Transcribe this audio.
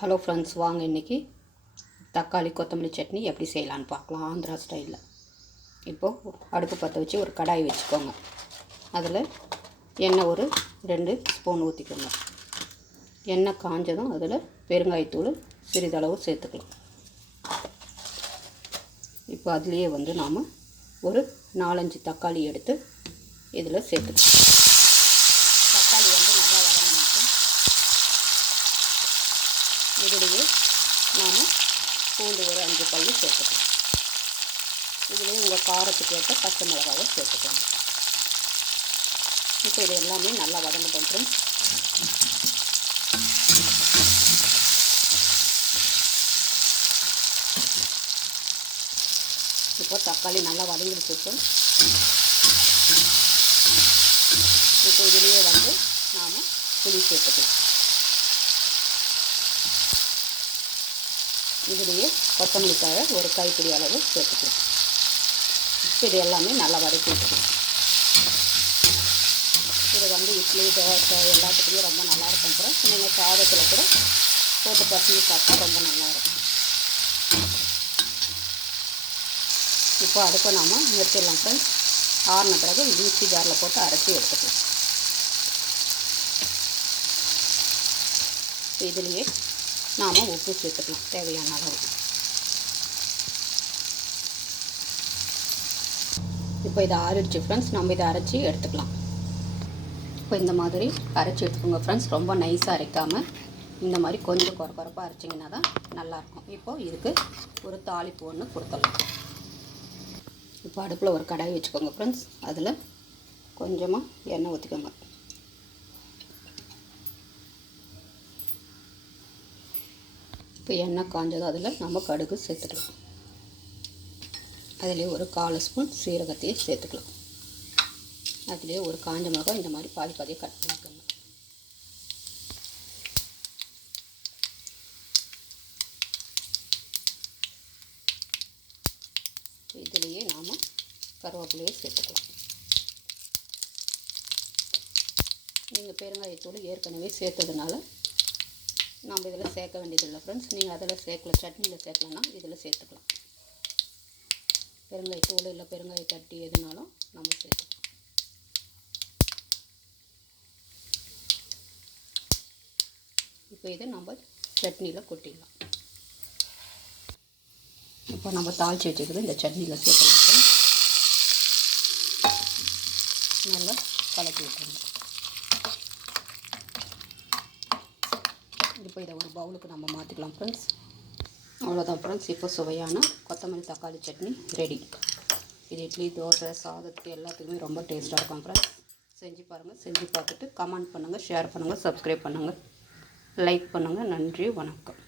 Hello friends, வாங்க இன்றைக்கி தக்காளி கொத்தமல்லி சட்னி எப்படி செய்யலான்னு பார்க்கலாம். ஆந்திரா ஸ்டைலில். இப்போது அடுப்பு பற்ற வச்சு ஒரு கடாய் வச்சுக்கோங்க. அதில் எண்ணெய் ஒரு 2 ஸ்பூன் ஊற்றிக்கோங்க. எண்ணெய் காஞ்சதும் அதில் பெருங்காயத்தூள் சிறிதளவு சேர்த்துக்கலாம். இப்போ அதுலேயே நாம் ஒரு 4-5 தக்காளி எடுத்து இதில் சேர்த்துக்கலாம். தக்காளி நல்லா வதங்கணும். இதிலேயே நாம் பூண்டு ஒரு 5 பல் சேர்த்துக்கலாம். இதிலே உங்கள் காரத்துக்கு ஏற்ற பச்சை மிளகாவை சேர்த்துக்கலாம். இப்போ இது எல்லாமே நல்லா வதங்கட்டும் ஃப்ரெண்ட்ஸ். இப்போ தக்காளி நல்லா வதங்கிடுச்சு ஃப்ரெண்ட்ஸ். இப்போ இதிலேயே நாம் புளி சேர்த்துக்கலாம். இதிலேயே கொத்தமல்லி தழை ஒரு கைப்பிடி அளவு சேர்த்துக்கலாம். இப்போ இது எல்லாமே நல்லா வதக்கி வச்சுக்கலாம். இது இட்லி, தோசை எல்லாத்துக்குமே ரொம்ப நல்லாயிருக்கும் ஃப்ரெண்ட்ஸ். நீங்கள் சாதத்தில் கூட போட்டு பசங்க சாப்பிட்டா ரொம்ப நல்லாயிருக்கும். இப்போ அடுப்பை நாம் நிறுத்திடலாம் ஃப்ரெண்ட்ஸ். ஆறின பிறகு மிக்ஸி ஜாரில் போட்டு அரைச்சி எடுத்துக்கலாம். இதுலேயே நாம் உப்பு சேர்த்துக்கலாம் தேவையான அளவு. இப்போ இதை ஆறிடுச்சு ஃப்ரெண்ட்ஸ். நம்ம இதை அரைச்சி எடுத்துக்கலாம். இப்போ இந்த மாதிரி அரைச்சி எடுத்துக்கோங்க ஃப்ரெண்ட்ஸ். ரொம்ப நைஸாக அரைக்காமல் இந்த மாதிரி கொஞ்சம் குறப்பாக அரைச்சிங்கன்னா தான் நல்லாயிருக்கும். இப்போது இதுக்கு ஒரு தாளிப்பு ஒன்று கொடுத்துடலாம். இப்போ அடுப்பில் ஒரு கடாய் வச்சுக்கோங்க ஃப்ரெண்ட்ஸ். அதில் கொஞ்சமாக எண்ணெய் ஊற்றிக்கோங்க. இப்போ எண்ணெய் காஞ்சதும் அதில் நம்ம கடுகு சேர்த்துக்கலாம். அதிலே ஒரு 1/4 ஸ்பூன் சீரகத்தையும் சேர்த்துக்கலாம். அதிலே ஒரு காஞ்ச மிளகாய் இந்த மாதிரி பாதியை கட் பண்ணிக்கோங்க. இதிலேயே நாம் கருவேப்பிலையை சேர்த்துக்கலாம். நீங்கள் பெருங்காயத்தூள் ஏற்கனவே சேர்த்ததுனால நம்ம இதில் சேர்க்க வேண்டியதில்லை ஃப்ரெண்ட்ஸ். நீங்கள் அதில் சேர்க்கல, சட்னியில் சேர்க்கலன்னா இதில் சேர்த்துக்கலாம். பெருங்காயத்தூள் இல்லை பெருங்காய தட்டி எதுனாலும் நம்ம சேர்த்துக்கலாம். இப்போ இதை நம்ம சட்னியில் கொட்டிடலாம். இப்போ நம்ம தாளித்து வச்சுக்கிறது இந்த சட்னியில் சேர்க்கலாம் ஃப்ரெண்ட்ஸ். நல்லா கலக்கி விட்டுருங்க. இப்போ இதை ஒரு பவுலுக்கு நம்ம மாற்றிக்கலாம் ஃப்ரெண்ட்ஸ். அவ்வளோதான் ஃப்ரெண்ட்ஸ். இப்போ சுவையான கொத்தமல்லி தக்காளி சட்னி ரெடி. இது இட்லி, தோசை, சாதத்துக்கு எல்லாத்துக்குமே ரொம்ப டேஸ்ட்டாக இருக்கும் ஃப்ரெண்ட்ஸ். செஞ்சு பாருங்கள். செஞ்சு பார்த்துட்டு கமெண்ட் பண்ணுங்கள், ஷேர் பண்ணுங்கள், சப்ஸ்கிரைப் பண்ணுங்கள், லைக் பண்ணுங்கள். நன்றி, வணக்கம்.